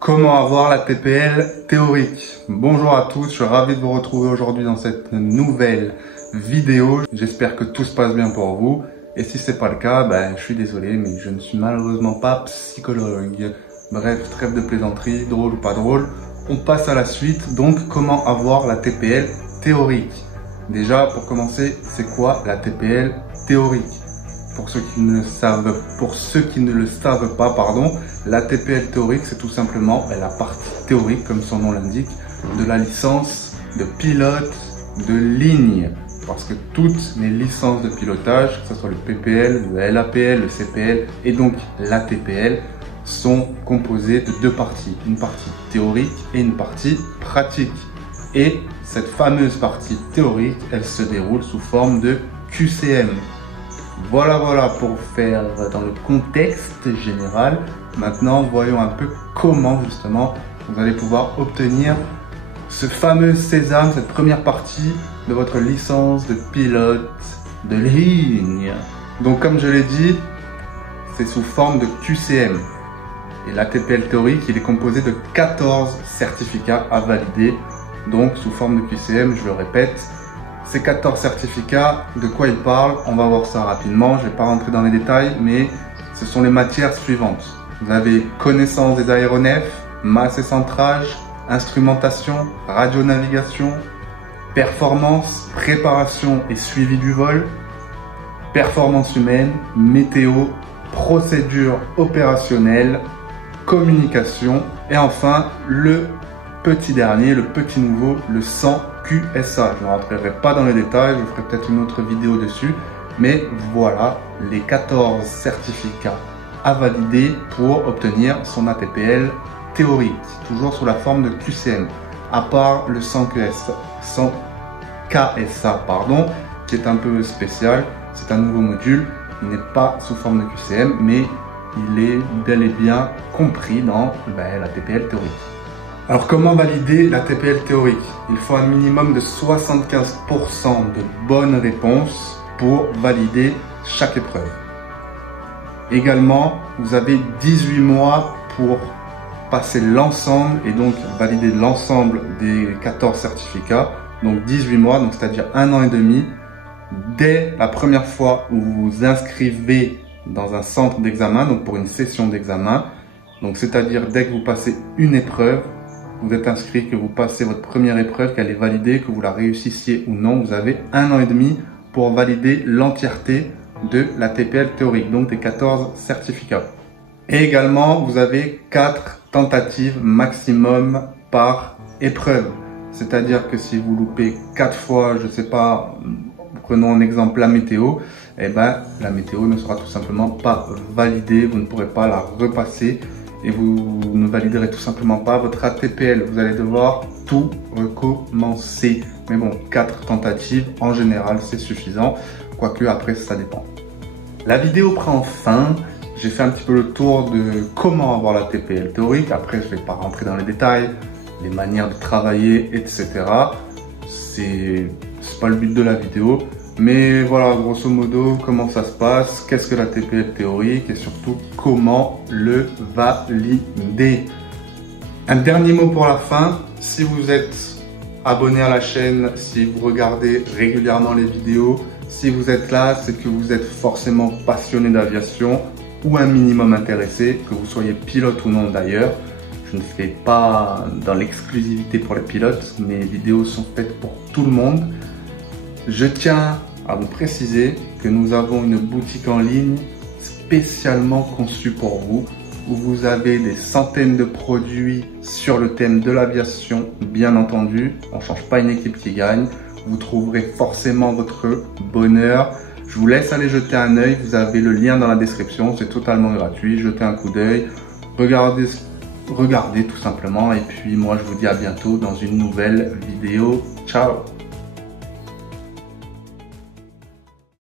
Comment avoir la TPL théorique? Bonjour à tous, je suis ravi de vous retrouver aujourd'hui dans cette nouvelle vidéo. J'espère que tout se passe bien pour vous. Et si c'est pas le cas, je suis désolé, mais je ne suis malheureusement pas psychologue. Bref, trêve de plaisanterie, drôle ou pas drôle. On passe à la suite. Donc, comment avoir la TPL théorique? Déjà, pour commencer, c'est quoi la TPL théorique? Pour ceux qui ne le savent pas, la TPL théorique, c'est tout simplement la partie théorique, comme son nom l'indique, de la licence de pilote de ligne. Parce que toutes les licences de pilotage, que ce soit le PPL, le LAPL, le CPL et donc la TPL, sont composées de deux parties. Une partie théorique et une partie pratique. Et cette fameuse partie théorique, elle se déroule sous forme de QCM. Voilà pour faire dans le contexte général. Maintenant, voyons un peu comment justement vous allez pouvoir obtenir ce fameux sésame, cette première partie de votre licence de pilote de ligne. Donc comme je l'ai dit, c'est sous forme de QCM. Et la TPL théorique, il est composé de 14 certificats à valider. Donc sous forme de QCM, je le répète. Ces 14 certificats, de quoi ils parlent? On va voir ça rapidement, je ne vais pas rentrer dans les détails, mais ce sont les matières suivantes. Vous avez connaissance des aéronefs, masse et centrage, instrumentation, radionavigation, performance, préparation et suivi du vol, performance humaine, météo, procédure opérationnelle, communication et enfin le petit dernier, le petit nouveau, le 100 QSA. Je ne rentrerai pas dans les détails, je ferai peut-être une autre vidéo dessus, mais voilà les 14 certificats à valider pour obtenir son ATPL théorique, toujours sous la forme de QCM, à part le 100 KSA, qui est un peu spécial. C'est un nouveau module, il n'est pas sous forme de QCM, mais il est bel et bien compris dans la TPL théorique. Alors comment valider la TPL théorique? Il faut un minimum de 75% de bonnes réponses pour valider chaque épreuve. Également, vous avez 18 mois pour passer l'ensemble et donc valider l'ensemble des 14 certificats. Donc 18 mois, donc c'est-à-dire 1 an et demi, dès la première fois où vous vous inscrivez dans un centre d'examen, donc pour une session d'examen. Donc c'est-à-dire dès que vous passez une épreuve, vous êtes inscrit, que vous passez votre première épreuve, qu'elle est validée, que vous la réussissiez ou non, vous avez 1 an et demi pour valider l'entièreté de la TPL théorique, donc des 14 certificats. Et également, vous avez 4 tentatives maximum par épreuve. C'est-à-dire que si vous loupez 4 fois, je sais pas, prenons en exemple la météo, la météo ne sera tout simplement pas validée, vous ne pourrez pas la repasser. Et vous ne validerez tout simplement pas votre ATPL. Vous allez devoir tout recommencer. Mais bon, 4 tentatives, en général, c'est suffisant. Quoique, après, ça dépend. La vidéo prend fin. J'ai fait un petit peu le tour de comment avoir la TPL théorique. Après, je ne vais pas rentrer dans les détails, les manières de travailler, etc. C'est pas le but de la vidéo. Mais voilà, grosso modo, comment ça se passe, qu'est-ce que la TPL théorique et surtout comment le valider. Un dernier mot pour la fin, si vous êtes abonné à la chaîne, si vous regardez régulièrement les vidéos, si vous êtes là, c'est que vous êtes forcément passionné d'aviation ou un minimum intéressé, que vous soyez pilote ou non d'ailleurs. Je ne fais pas dans l'exclusivité pour les pilotes, mes vidéos sont faites pour tout le monde. Je tiens à vous préciser que nous avons une boutique en ligne spécialement conçue pour vous, où vous avez des centaines de produits sur le thème de l'aviation, bien entendu. On ne change pas une équipe qui gagne. Vous trouverez forcément votre bonheur. Je vous laisse aller jeter un œil. Vous avez le lien dans la description. C'est totalement gratuit. Jetez un coup d'œil. Regardez tout simplement. Et puis moi, je vous dis à bientôt dans une nouvelle vidéo. Ciao!